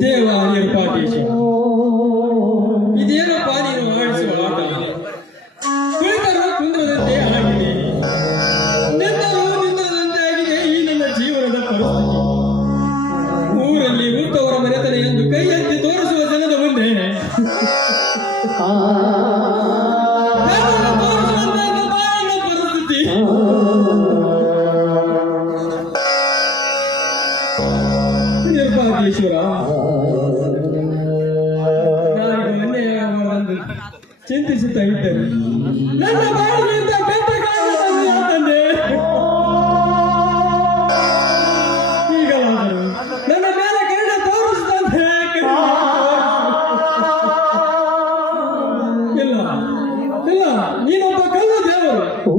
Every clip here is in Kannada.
ದೇವ ನಿರ್ಪಾಟೇಶ್ವರ ಇದೇನಪ್ಪ ನೀನು ಆಡಿಸುವ ಆಟ ಕುಳಿತರು ಕುಂದ್ರದಂತೆ ಆಗಿದೆ. ನಿಂತರು ನಿಂತದಂತೆ ಆಗಿದೆ ಈ ನನ್ನ ಜೀವನದ ಪರಿಸ್ಥಿತಿ. ಊರಲ್ಲಿ ಮೂತವರ ಮನೆತನ ಎಂದು ಕೈ ಎತ್ತಿ ತೋರಿಸುವ ಜನದ ಮುಂದೆ. ಪರಿಸ್ಥಿತಿ. ಒಂದು ಚಿಂತಿಸುತ್ತಾ ಇದ್ದೇನೆ ನನ್ನ ಇಲ್ಲ ಇಲ್ಲ ನೀನೊಬ್ಬ ಕಲ್ಲು ದೇವರು.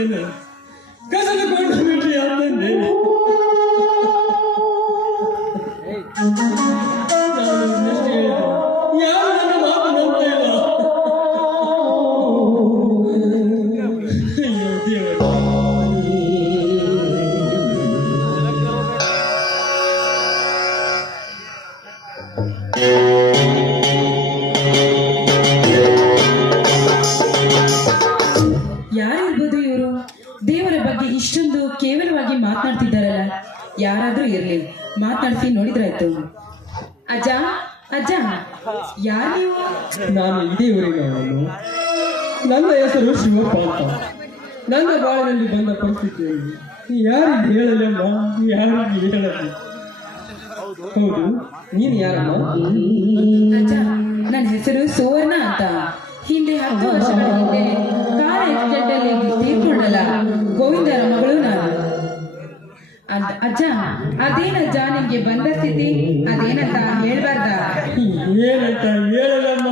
ಪಾರ್ವತಿಯನ್ನು ಕಸದುಕೊಂಡು ಬಿಟ್ರಿ ಅಂತಂದೆ ಯಾರಾದ್ರೂ ಇರ್ಲಿ. ಮಾತಾಡ್ಸಿ ನೋಡಿದ್ರಾಯ್ತು. ಅಜ್ಜ ಅಜ್ಜ. ಯಾರು ನೀವು? ನಾನು ಇದೇ ಊರಿನವನು ನನ್ನ ಹೆಸರು ಶಿವಪ್ಪ ಅಂತ. ನನ್ನ ಬಾಳಿನಲ್ಲಿ ಬಂದ ಪರಿಸ್ಥಿತಿಯಲ್ಲಿ ಯಾರಿಗೆ ಹೇಳಲಮ್ಮ ಯಾರಿಗೆ ಹೇಳಲ್ಲ. ಹೌದು ನೀನು ಯಾರಮ್ಮ? ಅಜ್ಜ ನನ್ನ ಹೆಸರು ಸುವರ್ಣ ಅಂತ. ಹಿಂದೆ ಹತ್ತು ವರ್ಷಗಳ ಹಿಂದೆ ಕಾರ್ ಆಕ್ಸಿಡೆಂಟ್ ಅಲ್ಲಿ ತೀರ್ಕೊಂಡಲ್ಲ ಗೋವಿಂದರ ಮಗಳು ಅಜ್ಜ ಅದೇನಜ್ಜ ನಿಮ್ಗೆ ಬಂದ ಸ್ಥಿತಿ? ಅದೇನಂತ ಹೇಳ್ಬಾರ್ದ? ಏನಂತ ಹೇಳಲಮ್ಮ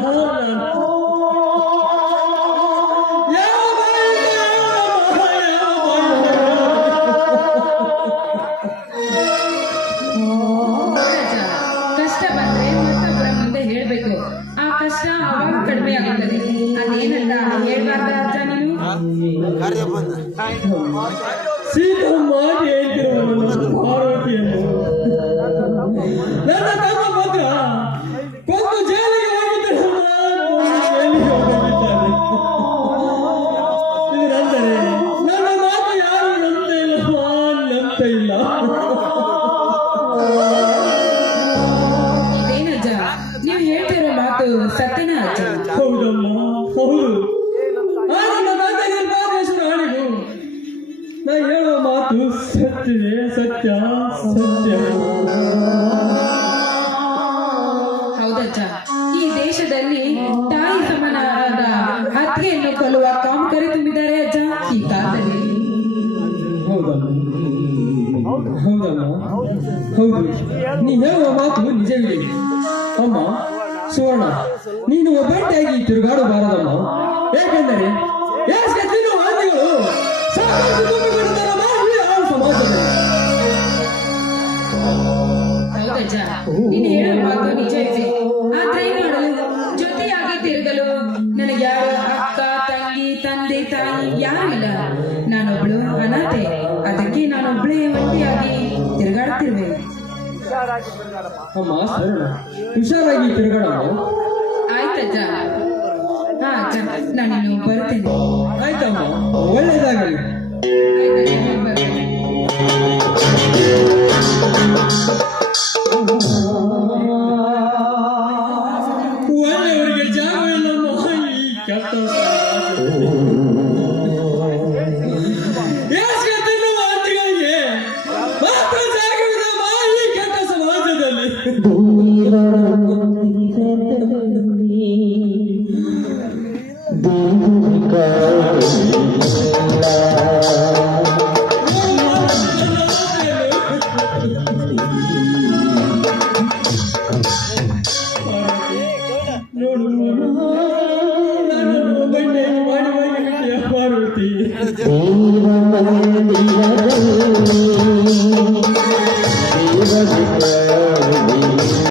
ಕಷ್ಟ ಬಂದ್ರೆ ಮತ್ತೊಬ್ಬರ ಮುಂದೆ ಹೇಳ್ಬೇಕು. ಆ ಕಷ್ಟ ಅವಾಗ ಕಡಿಮೆ ಆಗುತ್ತದೆ. ಅದೇನಂತ ಹೇಳ್ಬಾರ್ದ ಅಜ್ಜ ನೀನು சீக்கிரமாக ஏந்திரம் ಸತ್ಯವೇ ಸತ್ಯ ಸತ್ಯ ಹೌದಜ್ಜ. ಈ ದೇಶದಲ್ಲಿ ತಾಯಿ ಸಮಾನರಾದ ಹತ್ಯೆಯನ್ನು ಕೊಲ್ಲುವ ಕಾಮಕರು ತುಂಬಿದ್ದಾರೆ ಅಜ್ಜ. ಈ ಕಾಲದಲ್ಲಿ ಹೌದು. ನೀ ಹೇಳುವ ಮಾತು ನಿಜವಿದೆ ಅಮ್ಮ ಸುವರ್ಣ ನೀನು ಒಬ್ಬಂಟಿಯಾಗಿ ತಿರುಗಾಡಬಾರದಮ್ಮ. ಏಕೆಂದರೆ ಹೌದಜ್ಜ ನೀನು ಹೇಳೋ ಮಾತು ನಿಜ ಇದೆ. ಆದ್ರೆ ಏನ್ ಮಾಡಲು ಜೊತೆಯಾಗಿ ತಿರುಗಲು ನನಗೆ ಯಾರು ಅಕ್ಕ ತಂಗಿ ತಂದೆ ತಾಯಿ ಯಾರು ಇಲ್ಲ. ನಾನೊಬ್ಳು ಅನಾಥೆ. ಅದಕ್ಕೆ ನಾನೊಬ್ಳೇ ಒಂಟಿಯಾಗಿ ಸುವರ್ಣ ಹುಷಾರಾಗಿ ತಿರುಗಾಡಮ್ಮ. ಆಯ್ತಜ್ಜ. ಹಾ ಅಜ್ಜ ನಾನಿನ್ನು ಬರ್ತೇನೆ ೀರ